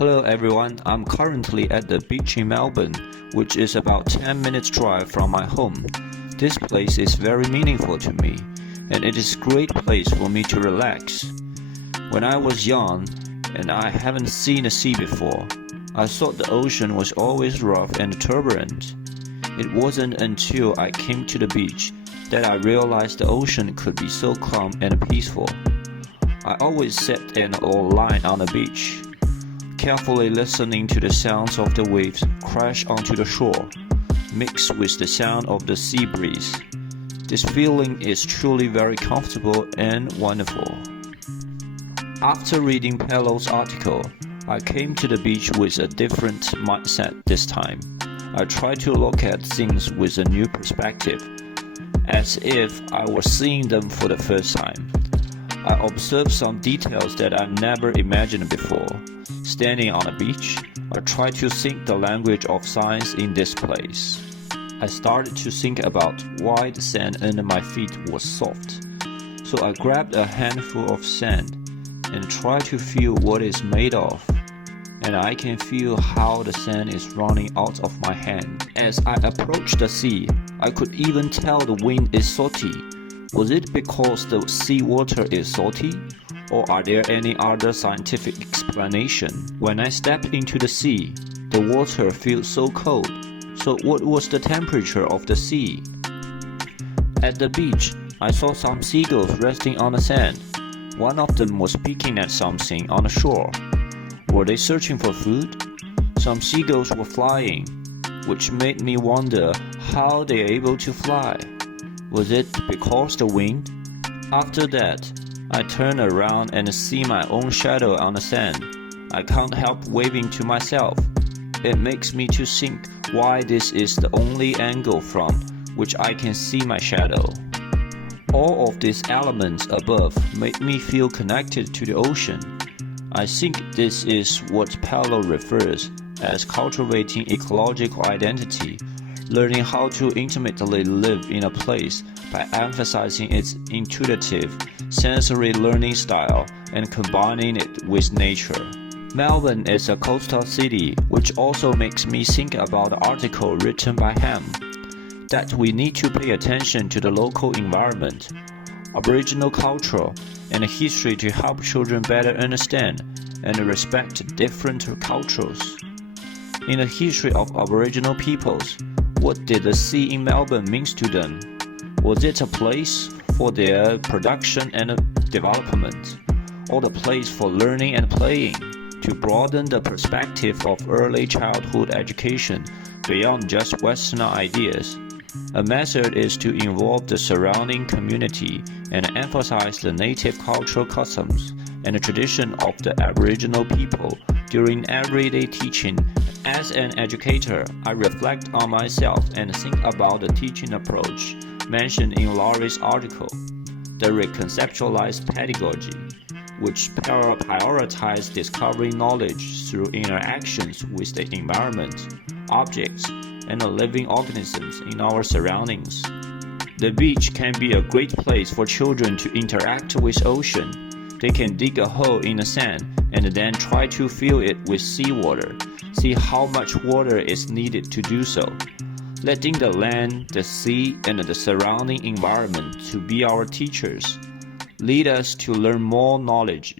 Hello everyone, I'm currently at the beach in Melbourne, which is about 10 minutes drive from my home. This place is very meaningful to me, and it is a great place for me to relax. When I was young, and I haven't seen the sea before, I thought the ocean was always rough and turbulent. It wasn't until I came to the beach that I realized the ocean could be so calm and peaceful. I always sat or lie on the beach, carefully listening to the sounds of the waves crash onto the shore, mixed with the sound of the sea breeze. This feeling is truly very comfortable and wonderful. After reading Pello's article, I came to the beach with a different mindset this time. I tried to look at things with a new perspective, as if I was seeing them for the first time. I observed some details that I never imagined before. Standing on a beach, I tried to think the language of science in this place. I started to think about why the sand under my feet was soft. So I grabbed a handful of sand and tried to feel what it's made of. And I can feel how the sand is running out of my hand. As I approached the sea, I could even tell the wind is salty. Was it because the sea water is salty? Or are there any other scientific explanation? When I stepped into the sea, the water feels so cold. So what was the temperature of the sea? At the beach, I saw some seagulls resting on the sand. One of them was picking at something on the shore. Were they searching for food? Some seagulls were flying, which made me wonder how they are able to fly. Was it because the wind? After that, I turn around and see my own shadow on the sand. I can't help waving to myself. It makes me to think why this is the only angle from which I can see my shadow. All of these elements above made me feel connected to the ocean. I think this is what Pello refers as cultivating ecological identity, learning how to intimately live in a place by emphasizing its intuitive, sensory learning style and combining it with nature. Melbourne is a coastal city, which also makes me think about the article written by him, that we need to pay attention to the local environment, Aboriginal culture, and history to help children better understand and respect different cultures. In the history of Aboriginal peoples, what did the sea in Melbourne mean to them? Was it a place for their production and development, or the place for learning and playing? To broaden the perspective of early childhood education beyond just Western ideas, a method is to involve the surrounding community and emphasize the native cultural customs and the tradition of the Aboriginal people during everyday teaching. As an educator, I reflect on myself and think about the teaching approach mentioned in Laurie's article, the reconceptualized pedagogy, which prioritizes discovering knowledge through interactions with the environment, objects, and the living organisms in our surroundings. The beach can be a great place for children to interact with ocean. They can dig a hole in the sand and then try to fill it with seawater, see how much water is needed to do so. Letting the land, the sea, and the surrounding environment to be our teachers lead us to learn more knowledge